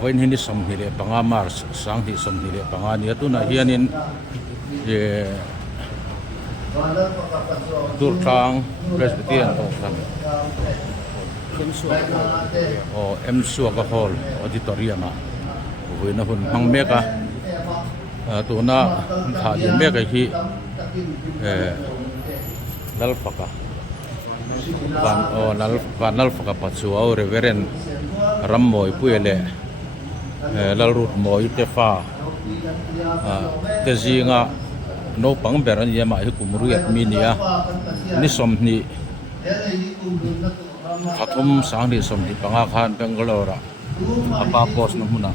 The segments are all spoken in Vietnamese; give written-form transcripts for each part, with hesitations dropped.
Với hình som hi le panga mars sang hi som hi le panga ni tu na hianin ye tur thang presbyterian to thang em suaka hall auditorium a với na hun mang meka tu na tha ye meka hi lal paka van faka pachu au reverend rammoi puele lal rut moi te fa te zinga no pang beran yama hi kumruat minia ni somni khathum sang ni somni panga khan Bangalore apa pos no huna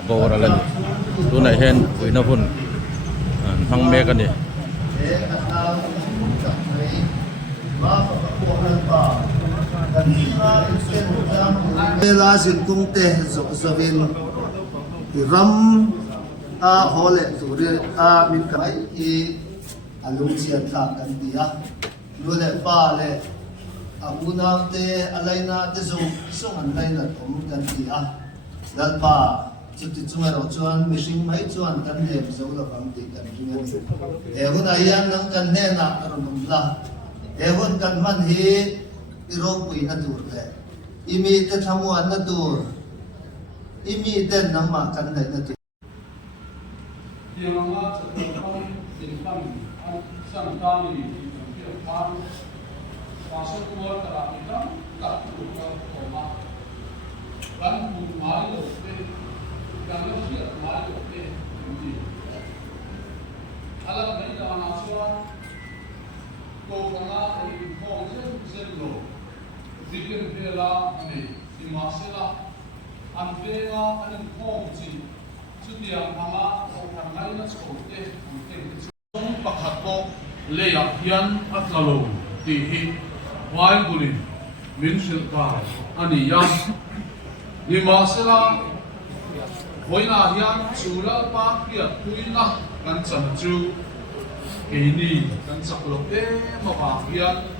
abora lan tu na hen puina hun hang me ka ni Bela sin kung te zovin ram a hole turi a min kai I alung chian tha kan dia lule pa le abuna te alaina te sung an laina thom kan dia dal pa chuti chunga ro chuan mishing mai chuan kan hem zo la bang ti kan ringa e hun ayan nang kan ne na ron la e hun kan man hi irong pui na tur le imi te thamu an na tur imi ten nama kan dai na tur Yang terkait dengan santani tentang masuk keluar terakhir tak terlalu koma dan mulai oleh karena dia mulai oleh alam ini dalam asuhan koma ini konsep zero dikir bela ini di masalah antara ini konsep Sudiang nama orang lain sekolah mungkin pakat po leyakian at lalu tihi wai bulin minsil ka aniyam lima sila hoina hian sulal pa kiat puina kan samju ini kan saklote mapakian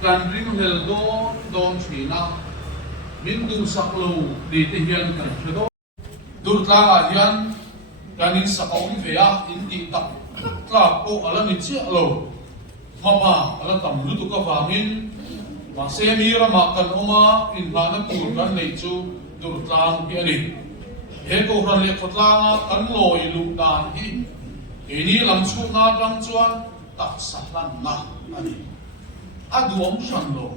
kan ring heldo don china mindu saklo di tihian kan chedo Durtlang yan kanin sa kaong veya hindi tak po alam ni siya alo mama alam tamluto ka vangin masemira makan oma inhanan turkan lechu durtlang piani heko ran le khotlanga kan loi lu dan hi ini lamsu na dang chuan tak sahlan na ani aduom sanlo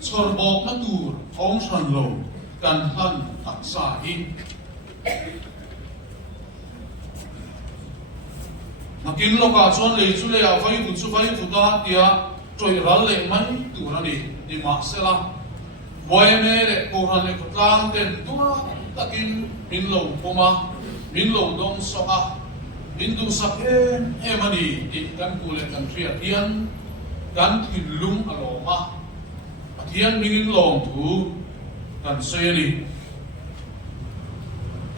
sorbok na tur ong sanlo kan han tak sahi Makin lo ka chuan le chu le a vai tu chu vai tu ta tia troi ral le mai tu na ni di ma sela boy me le ko ran le ko tlang ten tu na takin min lo poma min lo dong so a min tu sa ken e mani di kan ku le kan tria tian kan thin lung a lo ma pathian mingin long tu kan se ni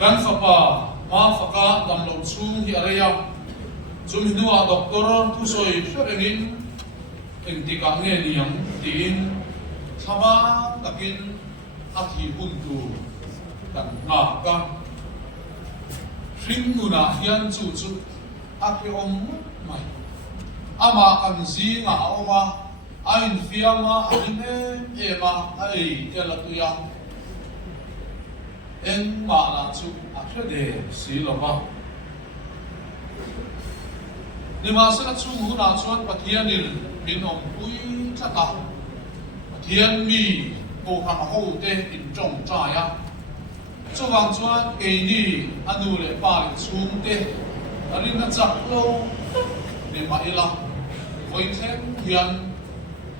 kan fapa ma faka dam lo chung hi area zum hinua doktor tu soi ferengin enti ka nge niang tin thama takin athi huntu kan nga ka ringuna hian chu chu athi om mai ama kan zi nga oma ain fiama ahine ema ai tela tuya en ma la chu akhde si lo ba ni ma sa chu hu na chuan pathianil min om pui thata pathian mi ko ha ho te in chong cha ya chuwang chuan ke ni anu le pa le chung te arin na chak lo ni ma ila voi then hian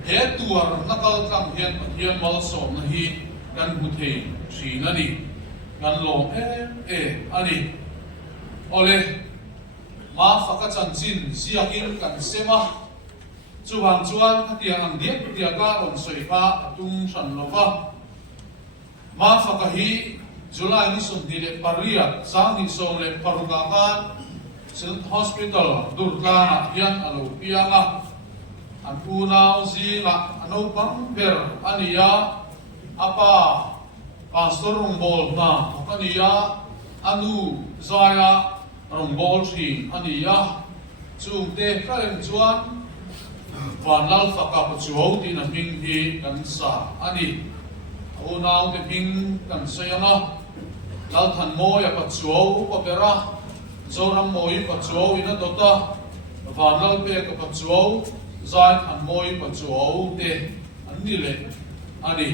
he tuar nakal tang hian pathian mal som na hi kan hu thei thri na ni kan lo ani ole ma faka chan chin siakin kan sema chuwang chuan khatiang ang diep tiaga on soi pa atung san lova ma faka hi July ni som dile paria sang ni som le paruga kan sil hospital durtla hian alo pianga an una zinga ano bang ber ania apa pastor rongbol na ania anu zaya rongbol thi ania chung te karen chuan van lal faka chuo tin a ming hi kan sa ani o naw te ping kan sayanga lal than mo ya pa chuo pa pera zoram moi pa chuo ina dota van lal pe ka pa chuo zai than moi pa chuo te an ni le ani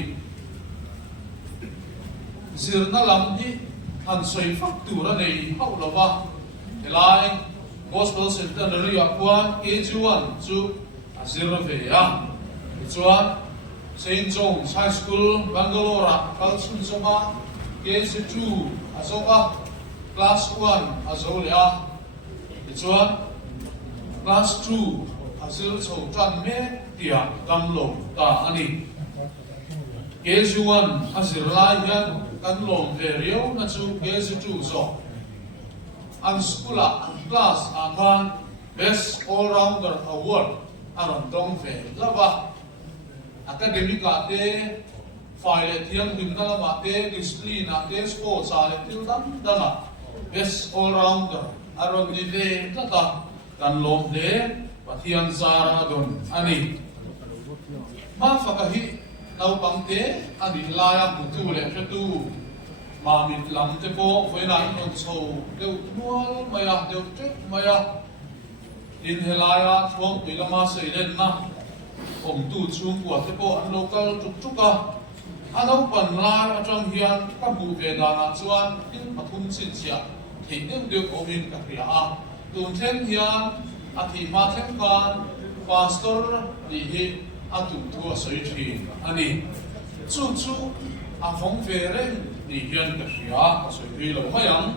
zirna lam hi an soi fak tura nei hau lova elai gospel center ri akwan KG1 chu azir ve ya chuan St. John's High School Bangalore kalchun soma KG2 azoka class 1 azolia chuan class 2 azir chho tran me tia kamlo ta ani KG1 azir lai hian kan lom ve riau na chu KG2 zo an skula class akan best all rounder award aron dong ve lava academic ate file thiam dim na ma te discipline ate sports ale til dam dana best all rounder aron ni ve tata kan lom de pathian zara don ani ma fakahi nau pangte ani laya tu le tu mà mình làm thế cô với lại còn sầu đều mua mày đều chết mày in hệ lại xuống bị làm sao lên na ông tu chung của thế cô anh local chúc chúc anh đâu còn lại trong hiền các bộ về đàn chuan in mà thun xin chia thì nên được ông in cả kia tuần thêm hiền thì mà thêm con pastor thì tu thua sợi thủy anh đi chú phong về đấy ni hian ka hria soi ri lo mayang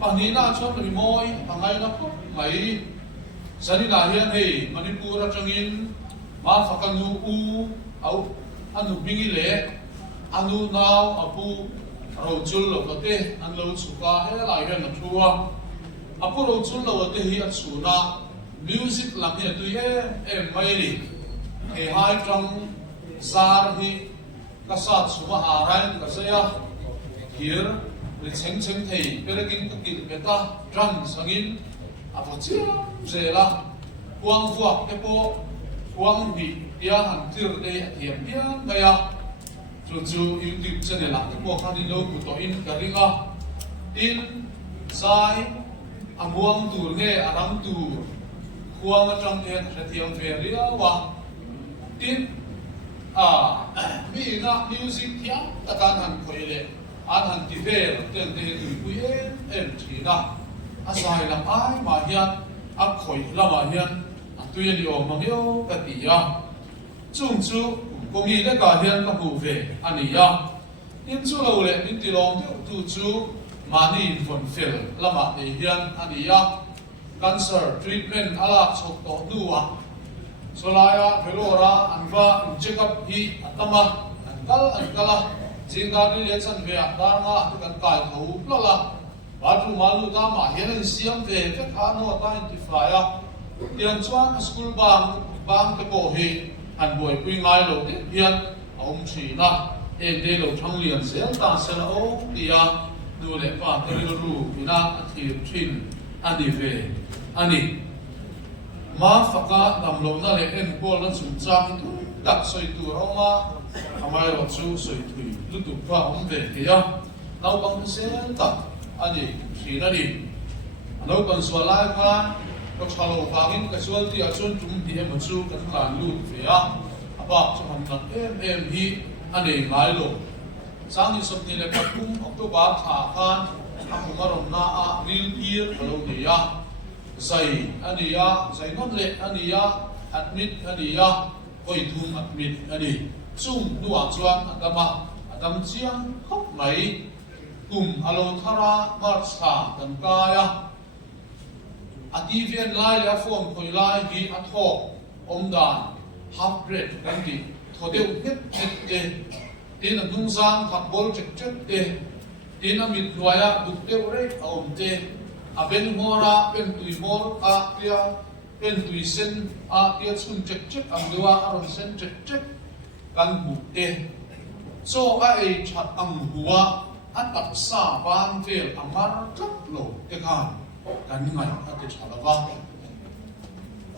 pani na chom ni moi angai na ko mai sani na hian hei manipur atangin ma fakanu u au anu bingi le anu naw apu ro chul lo ka te an lo chuka he lai hian na thua apu ro chul lo te hi achuna music lam hi tu em mai ni he hai trong zar hi kasat suma aran ka saya here le cheng cheng thei perekin ka kil beta drum sangin apo chia zela kuang vuak te po kuang bi ya han tir de athiam pian maya chu YouTube channel la te po khani lo ku to in karinga in sai amuang tur nge aram tur kuang atang te athiam ve ria wa tin mi na music thiam takan han khoile an han ti vel ten te tu pu em thina asai lam ai ma hian a khoi lama hian a tu ye ni o ma yo ka ti ya chung chu ko mi le ka hian ka pu ve ani ya in chu lo le min ti long tu chu mani von fel lama te hian ani ya cancer treatment ala chok to duwa solaya velora anva check up hi atama ankala jinga ni le chan ve dar nga kan kai tho plala batu malu ta ma hian siam ve ve kha no ta identify a tiang chuan school bang te ko hi han boi pui ngai lo te hian aum thi na em de lo thang lian sel ta sel o tia nu le pa te ru ina athir thin ani ve ani ma faka dam lo na le en bol na chu chang tu dak soi tu roma amai ro chu soi thui lu tu pa om ve ke ya nau bang se ta ani thi na ni nau kan so lai kha ko chalo bangin ka sual ti a chun tum ti em chu kan la lu ve ya apa chu han na em hi ani ngai lo sang ni sop ni le ka kum october tha khan a kumarom na a ril year lo ni ya zai ania zai non le ania admit ania koi thum admit ani chung nuwa chuan adam chiang khop mai kum alo thara mar sa kan kaya ativian lai la form koi lai hi atho omdan half bread kan ti thodeu het te tin adung sang thak bol chek te tin amit loya dukte ore om te aben mora pen tui mor a tia pen tui sen a tia chun chek chek ang dewa aron sen chek chek kan bu te so ai chat ang huwa at taksa ban vel amar tlap lo tekan kan ngai ate chalawa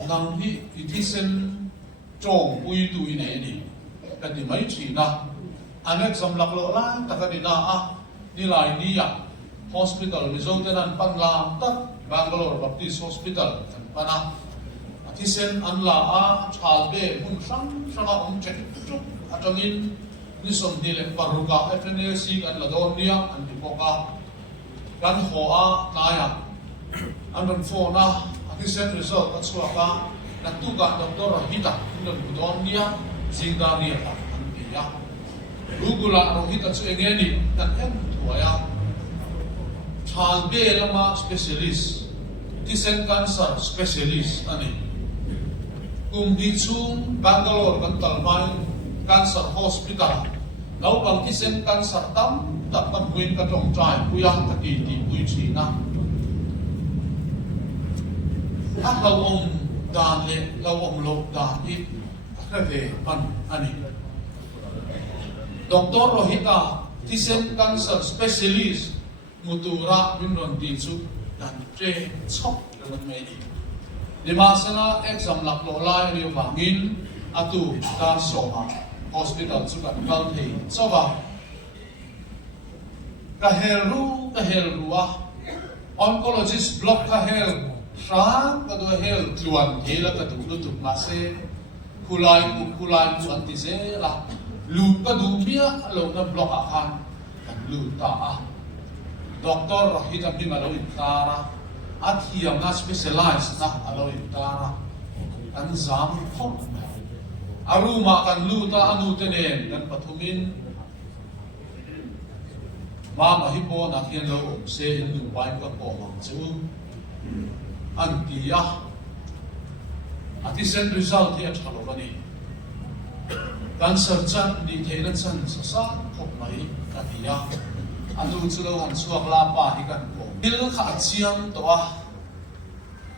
nang hi itisen chong pui tu ine ni kan di mai china anek zam lak lo la takadina a ni lai ni ya hospital result an panglam tak Bangalore Baptist Hospital kan pana atisen anla a chalbe mun sang check chuk atangin ni som dile paruka FNAC an la don nia an dipoka kan ho a naya an ban phone na atisen result at suaka na tuga doktor hita indon don nia singdaria an pia rugula rohita chu engeni tan em thuaya chalbe lama specialist tisen cancer specialist ani kumdi chung Bangalore kan talmai cancer hospital lau bang tisen cancer tam tak kan buin ka tong trai puya ta ti pui china a lau om dan le lau om lo dan i ve pan ani Dr. Rohita tisen cancer specialist mutura binron ti chu dan tre chok dan mai ni Dimasana exam lak lo lai riu bangin atu ka soma hospital chu kan kal thei chowa ka helruwa oncologist block ka hel sang ka do hel tuan hela ka tu ma se kulai chu anti se la lu ka du mia lo na block a kan lu ta a Dr. Rohita Bimalo Tara at hiyam na specialized na alawin tara ang zam khop aruma kan luta anu tenen kan pathumin mama hipo na khian lo se in du pai ka ko mang chu an tia ati sen result hi athalo bani cancer chan ni theina chan sa khop mai atia anu chulo han suak la pa hi kan ko il kha chiang to a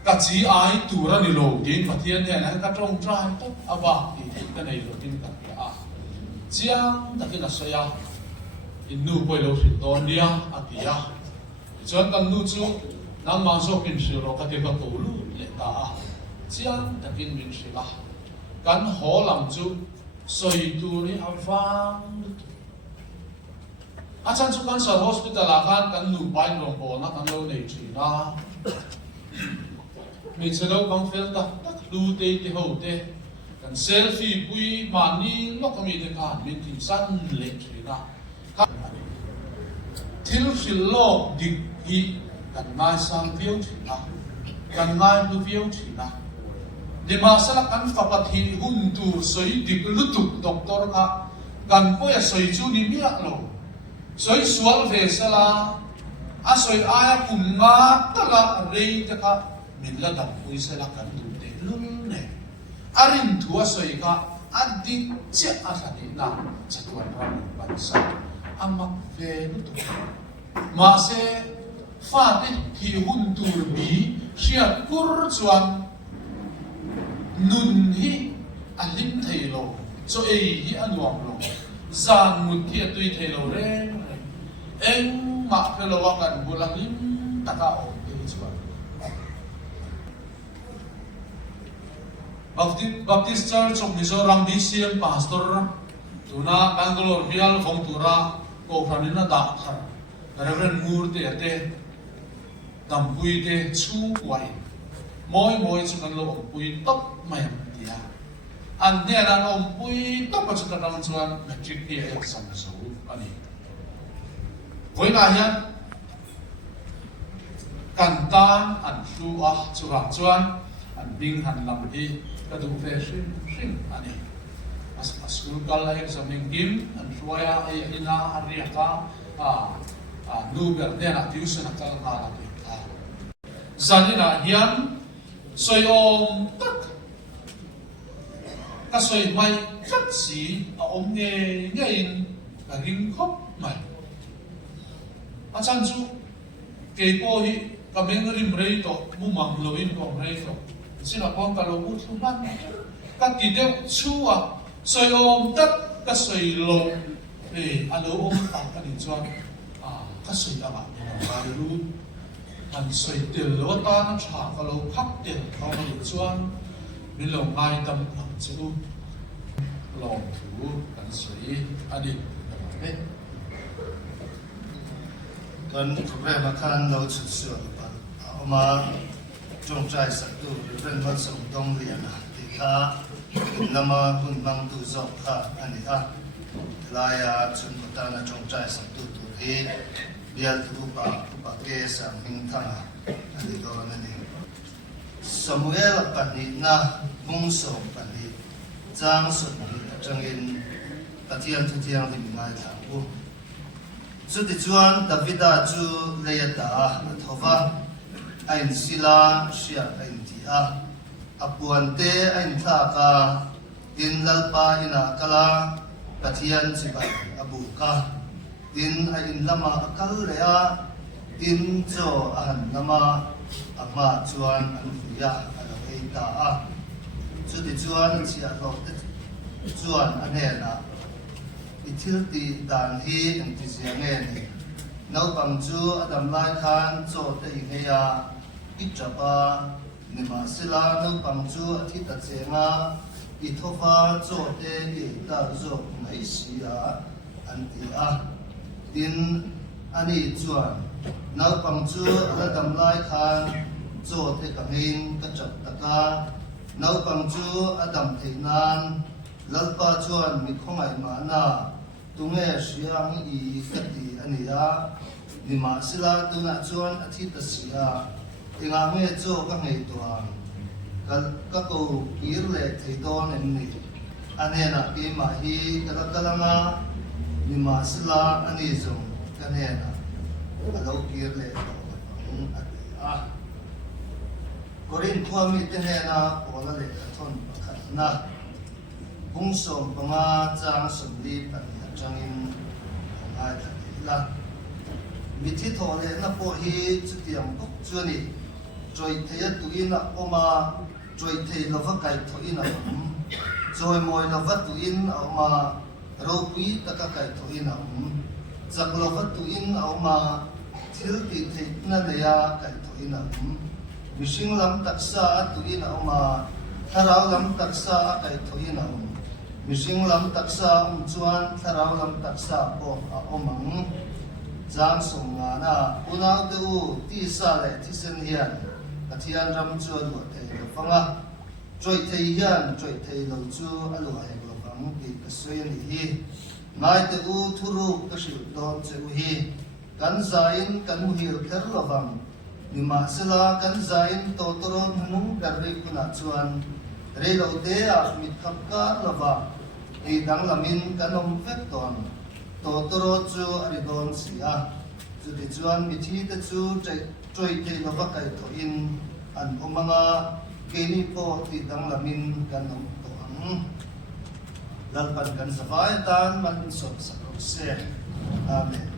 ka chi ai tu ra ni lo din pathian he na ka tong trai to aba ti ka nei lo din ka a chiang ta kina soya in nu poi lo ri don dia atia chon kan nu chu nang ma so kin shi ro ka te ka to lu le ta a chiang ta kin min shi la kan ho lam chu soi tu ni avang Achan chu cancer hospital akan kan nu pai rong bo na kan lo nei china mi chelo bang fel ta lu te ho te kan selfie pui mani lo ka mi te kan min tin san le china til fil lo dik hi kan mai sang viu china kan mai lu viu china de ma sala kan fa pat hi hun tu soi dik lu tu doktor ka kan po ya soi chu ni mi lo soi sual ve sala a soi aya kum nga tala rei ta ka min la dam pui sala kan du te lum ne arin thua soi ka adi che a sa ni na chatuan ram ban sa amak ve nu tu ma se fa te hi hun tur bi sia kur chuan nun hi alim thei lo so ei hi anuam lo zan mut hi atui thei lo re eng ma phelo wa kan bulang lim taka o te chuan Baptist Church of Mizoram BCM pastor tuna Bangalore bial khong tura ko pranina da thar Reverend Murte ate dampui te chu wai moi chu kan lo pui top mai dia an ne ran om pui top chu ta rang chuan metric ti exam so ani voi na hian kan tan an su a chura chuan an ding han lam hi ka du ve shin ani as school kal exam kim an suaya ai ina aria ka nu ber ne na tuition kal na la ke zanina hian soi om tak ka soi mai khat si a om nge in ka ring khop mai a chan chu ke po hi ka meng rim rei to mu mang lo in ko rei to sina pon ka lo mu thu man ka ti de chu a soi om tak ka soi lo thì anh ấu ôm tặng anh đi cho các sự đã bạn như là luôn anh xây tiền lúa ta nó trả cái lúa khắp tiền không có được cho mình lòng ai tâm lòng chịu lòng thủ anh xây anh đi đấy cần thực ra mà khan lâu chút sửa mà trong trái sắc tu bên văn sống đông liền thì khá nằm hun mang tu dọc khá anh ấy lại chuẩn bị ta là trong trái sắc tu tu thì biar tu pa ke sang hình thang anh ấy đó nên Samuel pani na mung song pani chang sut chang in patian thu thiang thì mai thang u chu ti chuan Davida chu leyata thova ain sila sia ain tia apuan te ain tha ka tin lalpa ina kala patian chiba abu ka tin ain lama akal rea tin cho ahan lama ama chuan an fuya alo eita a chu ti chuan chia lo te chuan anena ithil ti dan hi ang ti sia nge ni nau pang chu adam lai khan cho te ngeya ichapa nima sila nau pang chu athi ta chenga ithofa cho te ni ta zo mai sia an ti a tin ani chuan nau pang chu adam lai khan cho te kamin ka chap taka nau pang chu adam theinan lalpa chuan mi khongai ma na tunge siang I kati ania nima sila tuna chuan athi ta sia inga me chu ka ngei tuan ka ko kir le theidon en ni anena ke ma hi kala kalanga nima sila ani zong kanena alo kir le a korin thuami tenena ola le thon pakhatna bungsom panga chang somli pan changin ngai la mithi thole na po hi chutiam pok chuani choi theya tuina oma choi thei lova kai thoina choi moi lova tuin oma ro pui taka kai thoina chak lova tuin oma thil ti thei na leya kai thoina mishing lam taksa tuina oma tharau lam taksa kai thoina mishing lam taksa chuan tharau lam taksa po a omang jang songa na unau te u ti sa le ti sen hian athian ram chu lu thei lo fanga choi thei hian choi thei lo chu alu hai lo fang ti ka soi ni hi ngai te u thuru ka sil don che u hi kan zain kan mu hil kher lo wang nima sela kan zain to toron hmung dar ri kuna chuan re lo te a mit khap ka lova e dang lamin kanom vek ton to toro chu ari don sia chu ti chuan mi thi te chu troi te lova kai tho in an omanga ke ni po ti dang lamin kanom to ang lalpan kan savai tan man sok sakok se amen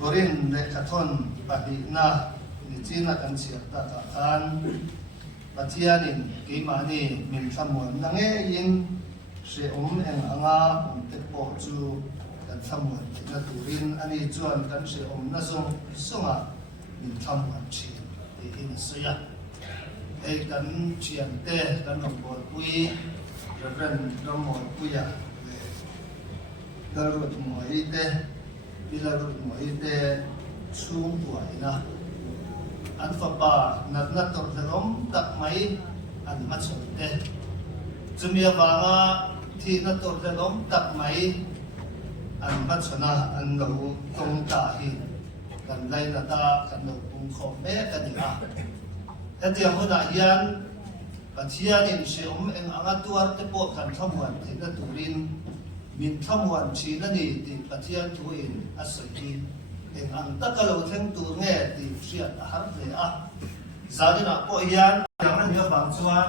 korin le khathon padi na ni china kan siat ta ta kan pathianin keimani min thamuan nange in se eng anga te po chu kan thamuan na turin ani chuan kan se na song songa min thamuan chi te in soya e kan chian te kan bol pui reverend domol puya darut moi te bilarut moi te chung tuai na an fa pa nat nat tor thelom tak mai an ma chon te chumia wanga thi na tor thelom tak mai an ma chona an lo tong ta hi kan lai na ta kan lo pung kho me ka ni a heti hona hian pathian in se eng anga tuar te po kan thamuan thi na turin min thamuan chi na ni ti pathian thu in asoi eng ang takalo theng tu nge ti siat har le a zalina po hian yang an ya bang chuan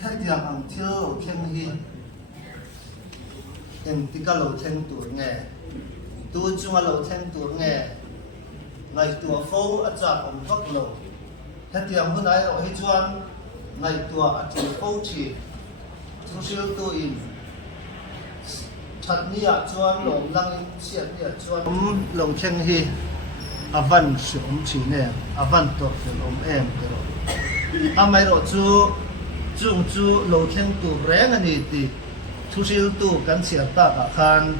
hetiam ang thil khem hi eng tikalo theng tu nge tu chunga lo theng tu nge ngai tu fo a cha om vak lo hetiam hunai o hi chuan ngai tu a ti fo chi thu sil tu in thật nia chuan lồng lăng xiết nia chuan lồng khen hi avan sum chi ne avan to lom em kero amai ro chu chung chu lo khen tu reng ani ti thusil tu kan sia ta ka khan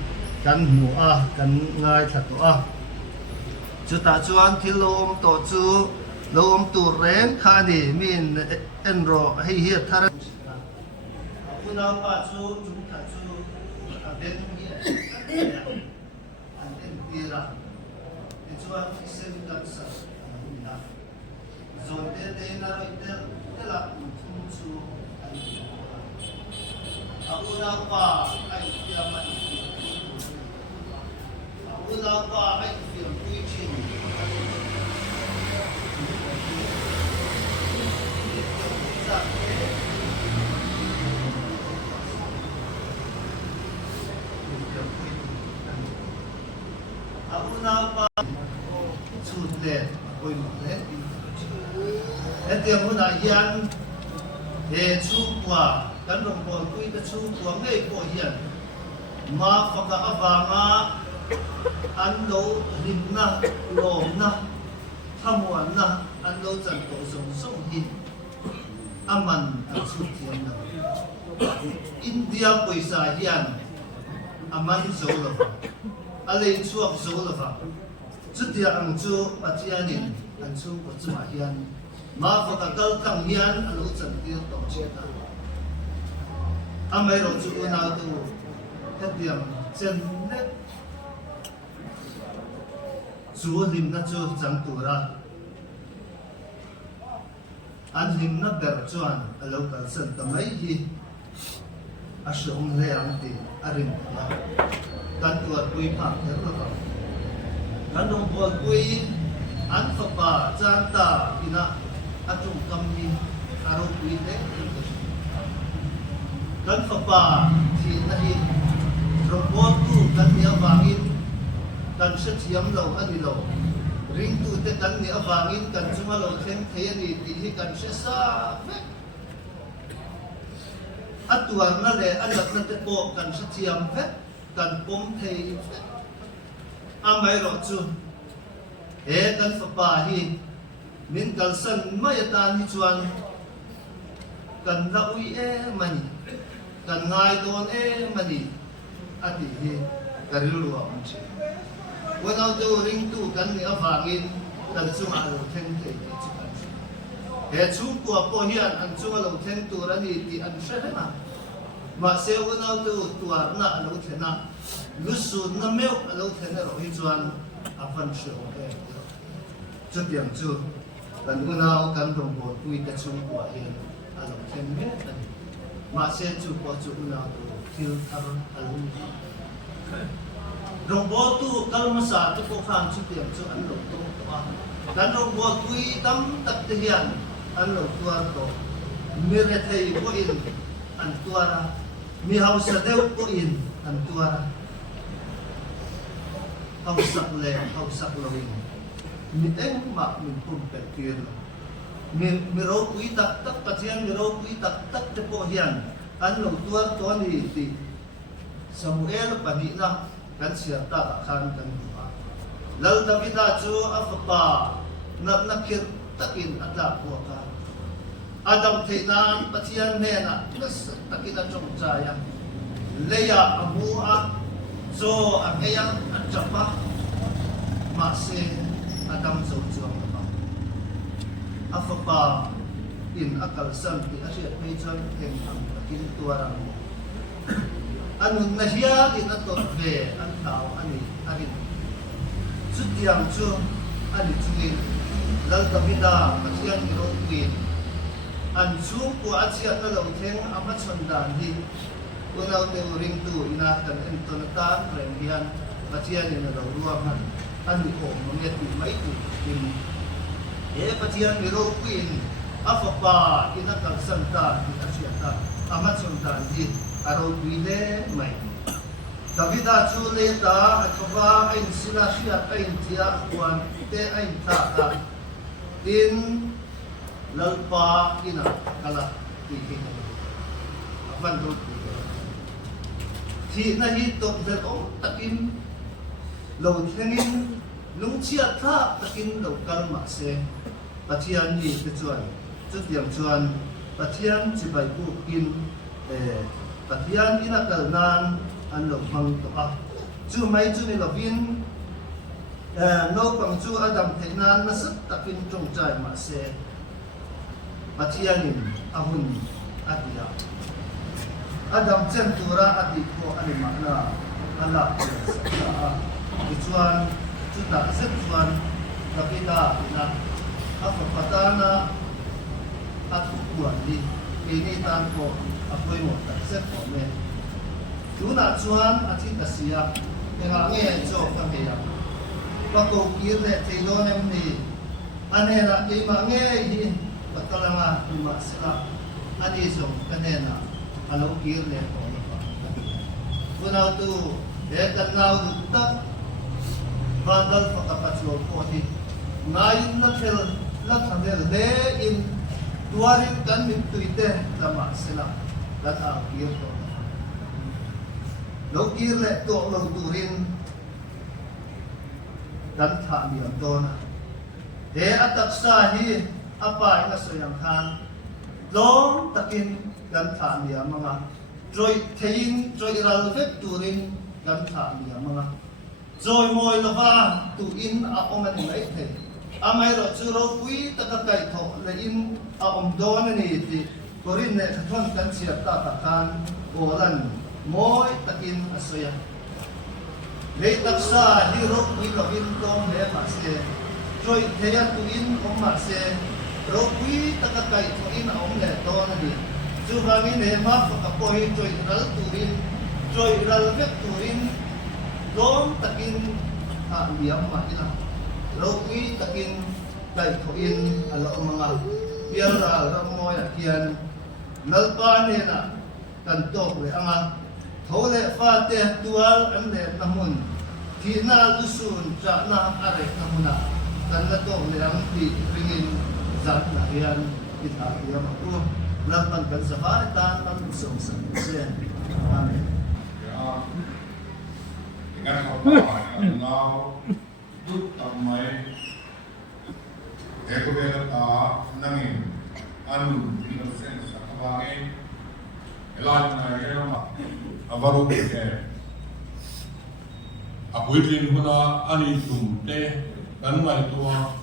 kan mu a kan ngai thatu a chu ta chuan thilom to chu lom tu reng kha ni min en ro hei hi thar una pa chu chung ta chu a ben hi an en tira e chuan sen kan sa na zon te na ro te la thum chu una pa ai tira ma una pa ai tira pui chin apa sudah boleh mana? Nanti mana yang cuba kan nombor kui itu cuba ngai pohian, ma faka avanga ando rimna lomna thamuanna ando janto song song hin aman asucian na India poisa hian aman zolova alay chuak zolova chutia ang chu patianin ang chu pachuma hian ma fakakal kang hian alo chantir to cheta amay ro chu una tu katiam chen ne chu lim na chu chang tura an lim na ber chuan alo kal san tamai hi asong le ang ti arin la kan tuat pui phang ter la kan dong bol pui an fa pa chan ta ina atung kam ni aro pui te kan fa pa thi na hi robot tu kan ni awangin kan se thiam lo ani lo ring tu te kan ni awangin kan chunga lo theng thei ani ti hi kan se sa ve atuar na le alat na te po kan se thiam ve kan pom thei ve amai ro chu e kan fa pa hi min kal san mai ta ni chuan kan ra ui e mani kan ngai don e mani ati hi karil ruwa unchi without the ring tu kan ni awangin kan chunga lo theng thei ti chuan he chu ko po hian an chunga lo theng tu rani ti an shena ma se without the tuar na lo thena lusu na meu lo thena ro hi chuan avan sho e chu tiang chu kan unao kan rong bo tui ta chung ko hian alo theng me ani ma se chu po chu unao tu thil thar alum rong bo tu kalmasa tu ko kham chu tiang chu an lo to a kan rong bo tui tam tak te hian an lo tuar to mi re thei ko in an tuara mi hausa deu ko in an tuara hausak le hausak loin mi eng ma min pum pe kir mi ro pui tak tak patian mi ro pui tak tak te po hian an lo tuar to ni ti Samuel pani na kan sia ta khan kan ba lal davida chu afpa nak nakir takin ada po ka adam theina patian ne na nas takina chong chaya leya amua so akaya atapa mase adam zo chuang ba afpa in akal sam ti asia peichon theng ang takin tuarang anun na hiya in atot ve an tao ani arin chutiam chu ani chungin lal davida patian ro queen an chu ko achia na lo theng ama chondan hi unau te ring tu ina kan entonata rendian patian in ro ruam han ani ko monget ti mai tu in e patian ro queen afapa ina kal santa ti achia ta ama chondan hi aro tuile mai Davida chu le ta athwa ain sila sia ain tia kwan te ain ta ta tin lalpa ina kala ti ti apan ro thì na hi tot vel om takin lo thengin lung chia tha takin lo kal ma se pathian ni te chuan chu tiang chuan pathian chi bai ku kin pathian ina kal nan an lo mang to a chu mai chu ni lo vin no pang chu adam theinan na sat takin tong chai ma se pathianin ahun atia adam chen tura ati ko ani makna ala sa chuan chu ta set chuan kapita na patana at kuan di ini tan ko apoy mo ta set ko me tuna chuan ati tasia nga nge cho ka me ya pa ko kirle theilo nem ni anena ke ma nge hi patalanga ni ma sila ani so kanena alo kirle ko pa kunau tu de kanau du ta bandal pakapatlo ko di ngayon na tel la thamel de in tuarin kan mit tuite tama sila dat a kir to lo kirle to lo turin dan tha mi dona de atak sa hi apa ina soyang khan long takin dan tha mi mga joy thein joy ral vet turin dan tha mi mga joy moi lova tu in a oman mai the amai ro churo pui takakai tho le in a om don ni ti korin ne thon kan sia ta ta kan oran moi takin asoya le taksa hi ro pui lo in tom le ma se joy theya tu in om ma se ro pui takakai tho in a om le don ni chu rangi ne ma ka poi joy ral turin joy ral vet turin dom takin a liam ma ina roki takin kai thoin alo mga piara ramoy akian nalpa ne na kan tok le anga thole fa te tual an le namun thi na lusun cha na are namuna kan na tok le ang ti ringin zat na yan ita liam ko lampan kan sa tan ang song sa se amen dengan apa now duk amai ekobela ta nangin anu innocent sakabangi elan na yama avaru ke apuitin huna ani tumte kanwai tua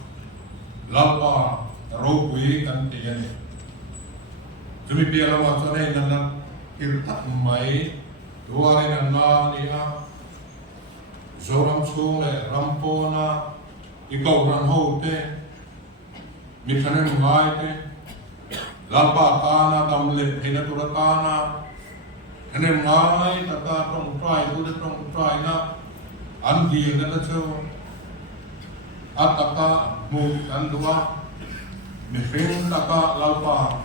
lapa rokui kan tiyan kami biara wasane nana kirta mai duarin na niya zoram skole rampona ikaw ran hote mithanen ngaite lapa kana damle hinatura kana hanen ngai tata tong trai tu tong trai na andi na cho ataka mu andua mifin taka lapa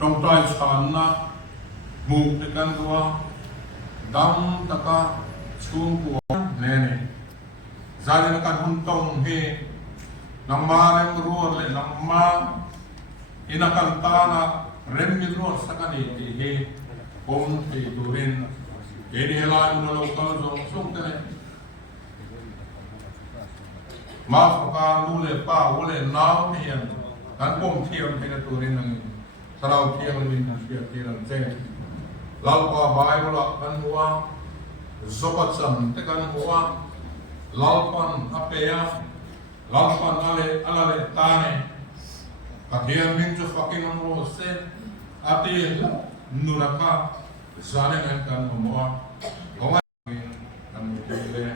tong trai sana mu tekan dua dam taka chung của nè gia đình các hôn tông he nằm ma em ruột lại nằm ma ina kanta na rem mi ruột sakani thì he om thì turin ini helai mula lokal jong sung tene ma faka lule pa ule nau hian kan pom thiam thena turin nang sarau thiam min thiam thiam che lau pa bai mula kan huwa zopatsan tekan huwa lalpan apea lalpan ale tane kakian min jo fucking on se ati nunaka zane kan moa konga kan mutile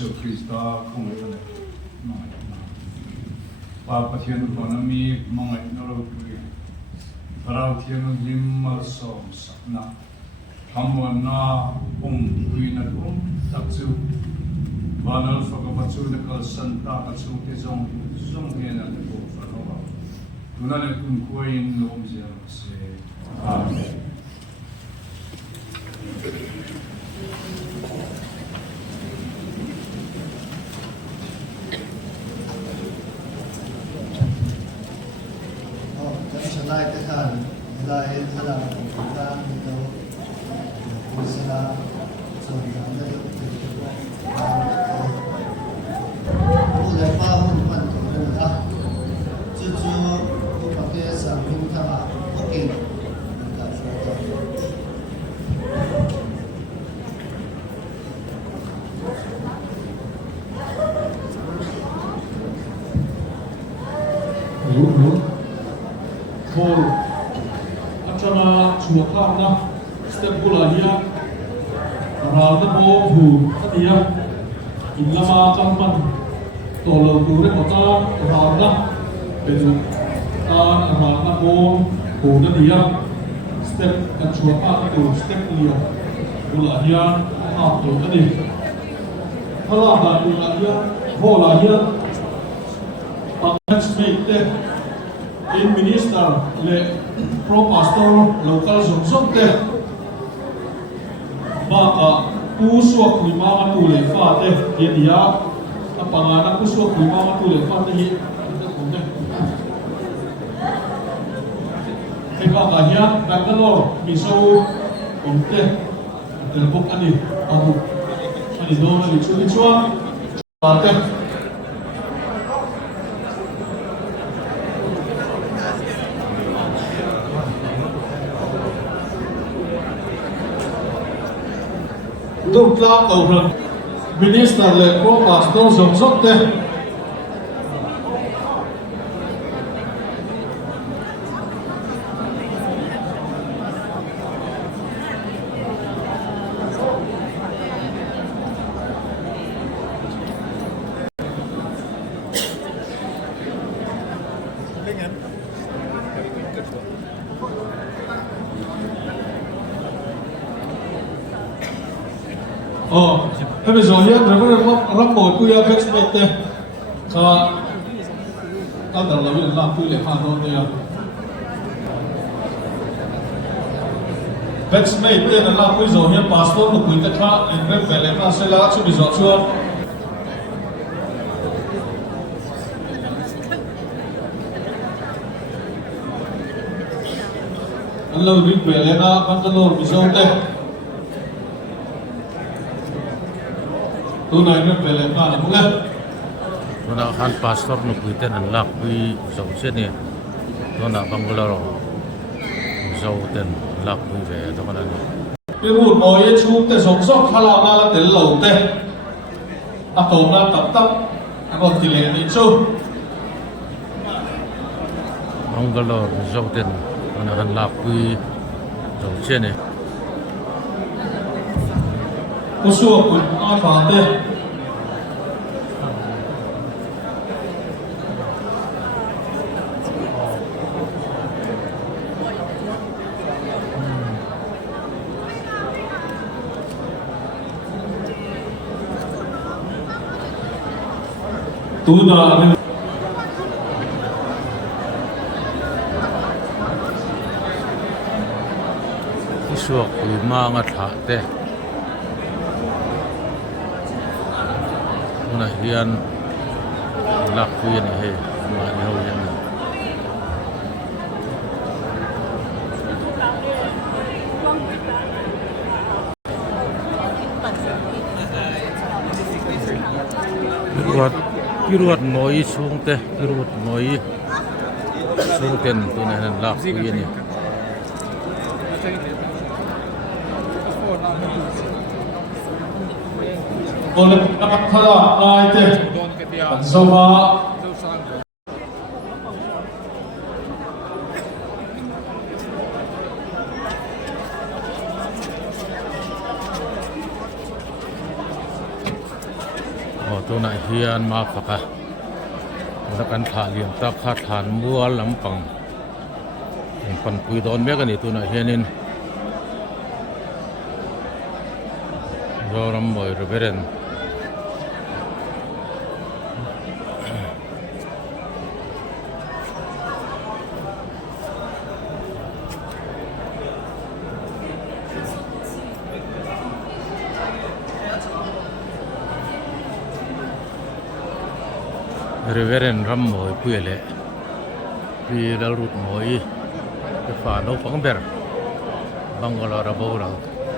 Jesu Krista kong ito Papatyan ko na mi mga inarapuri Parang tiyan ng limal som sakna Kamuan na kuina taksu Banal fagapatsu na kalsanta katsu tizong hena na po fanoba Tunan at kumkuayin noong siya si Amen. Lai cái thằng lai thằng nào chúng ta đi đâu cũng sẽ là rồi làm đượcผู้ใหญ่ป้าผู้มันของเราครับจู่ๆผู้ประเทศสังคมทั้งหลายก็เก่งนะครับรู้โบอาจารย์ชัวข้ามนะสเต็ปบุลาเฮียเราจะโบหูตั้งเดียวอินละมาจังมันตัวเราดูได้หมดจ้าเรานะเป็นการเราจะโบหูตั้งเดียวสเต็ปกันชัวข้ามตัวสเต็ปเดียวบุลาเฮียข้ามตัวตั้งเดียวถ้าเราได้บุลาเฮียโบลาเฮียปังเอ็กซ์เมกเตin minister le pro pastor local zong te ba ka pusuak ni mama tu le fa te ye dia apangana pusuak ni mama tu le fa te hi he ka ga hian Bangalore miso omte telbok ani abu ani do na li chua ba te Đúng là cầu lực Minister lệ của Pastor giống dốc tên Thế bây giờ hiện rồi có rắc một quy áp bếch mệt đây các đầu là việc làm quy lệ phản hồn đây bếch mệt đây là làm quy giờ hiện passport một quy tất cả em bếch về lên là sẽ là chú bị rõ chưa anh lâu biết về lên là Bangalore bị rõ đây tu này nó về lại là không nghe. Tu nak han pastor nu kuiten an lak kui zo chen ni. Tu nak Bangalore zo ten lak kui về to kana. Cái hụt mồi ấy chụp để sống sót khá là na là đến lẩu tê. À tổ na tập tập, anh còn tỷ lệ đi chung. Bangalore zo ten tu nak han lak kui zo chen ni. Có xua của ai phá tê. Tu đã suak kui ma nga tha te na hian lak kui ni he ma ni ho yan piruat noi sung te piruat noi sung ten tu na han lak kui ni boleh dapat kalah naik teh sama ตัวไหนเฮียนมาฝักแล้วกันขาเหลี่ยมตาขาฐานมัวลำปังปันปุยโดนเมียกันนี่ตัวไหนเฮียนินยอรำบ่อยระเบิดReveren ram moi puele pi dal rut moi ke fa no pang ber bangala ra bora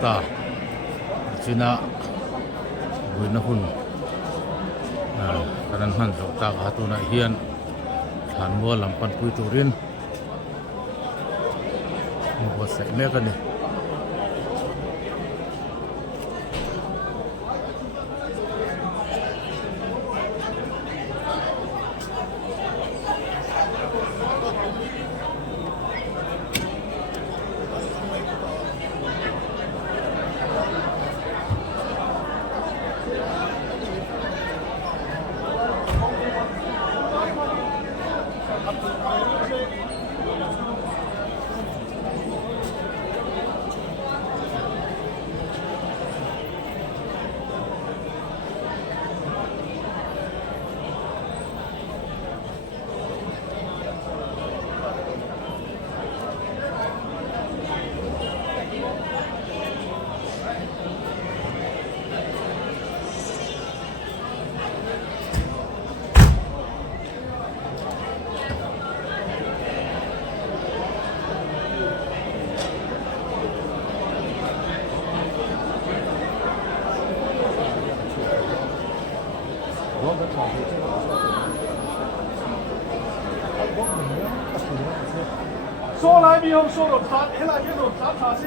ta china buina hun kanan han so ta ka tu na hian than mo lam pan pui turin mo se me ka ni说来没有说到咱，后来这种咱查是。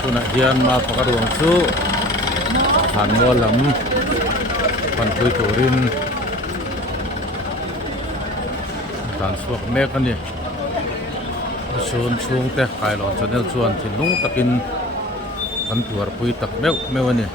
tu nak hian ma pakaruang chu han mo lam pan pui turin tan suak me kan ni sun chung te kai lon chanel chuan thilung takin kan tuar pui tak meu ani